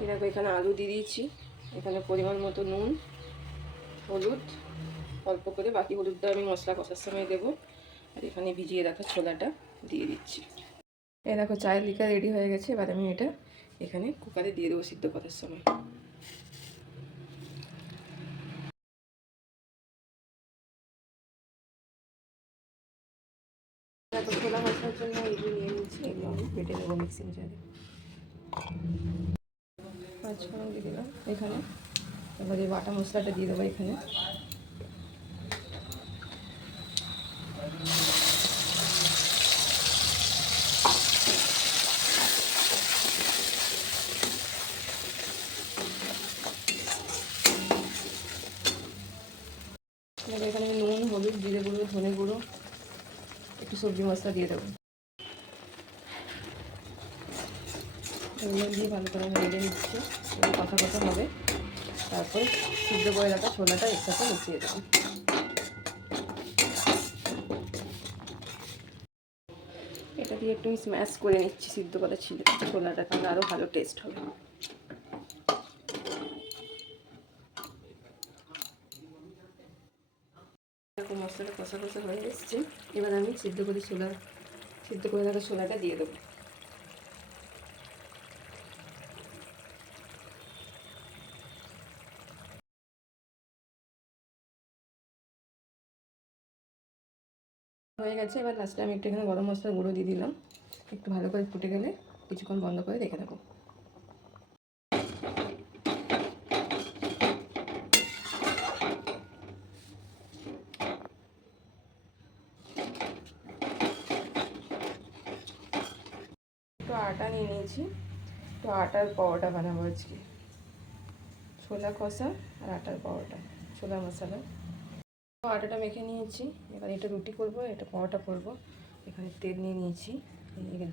এই দেখো এখানে আলু দিয়ে দিয়েছি, এখানে পরিমাণ মতো নুন, হলুদ অল্প করে, বাকি হলুদটা আমি মশলা কষার সময় দেবো। আর এখানে ভিজিয়ে রাখা ছোলাটা দিয়ে দিচ্ছি। এই দেখো চায়ের লিকার রেডি হয়ে গেছে। এবার আমি এটা এখানে কুকারে দিয়ে দেবো সিদ্ধ করার সময়। দেখো ছোলা মশলার জন্য এগুলো নিয়ে নিচ্ছি, এগুলো আমি বেটে নেবো মিক্সিং জারে। পাঁচফোড়ন দিয়ে দিলাম এখানে। এবার এই বাটা মশলাটা দিয়ে দেবো এখানে। এখানে আমি নুন, হলুদ, জিরে গুঁড়ো, ধনে গুঁড়ো, একটু সবজি মশলা দিয়ে দেবো। এগুলো দিয়ে ভালো করে নেড়ে নিচ্ছে, একটু কষা কষা হবে। তারপর সিদ্ধ করে রাখা ছোলাটা এর সাথে মিশিয়ে দেবো। এটা দিয়ে একটু স্ম্যাশ করে নিচ্ছি সিদ্ধ করা ছোলাটা, তাহলে আরও ভালো টেস্ট হবে। এরকম মশলাটা কষা কষা হয়ে এসছে। এবার আমি সিদ্ধ করে রাখা ছোলাটা দিয়ে দেবো। হয়ে গেছে। এবার লাস্টে আমি একটু এখানে গরম মশলার গুঁড়ো দিয়ে দিলাম। একটু ভালো করে ফুটে গেলে কিছুক্ষণ বন্ধ করে রেখে দেবো। একটু আটা নিয়ে নিয়েছি, একটু আটার পরোটা বানাবো আজকে। ছোলা কষা আর আটার পরোটা, ছোলা মশলা। আটাটা মেখে নিয়েছি, এবার এটা রুটি করব, এটা পরোটা করব। এখানে তেল নিয়ে নিয়েছি,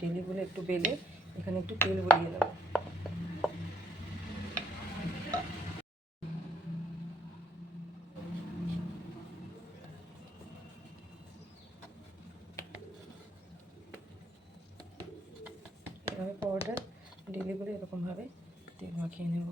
ডেলিগুলো একটু বেলে এখানে একটু তেল বলিয়ে দেবো। এভাবে পরোটা ডেলিগুলো এরকমভাবে তেল মাখিয়ে নেব।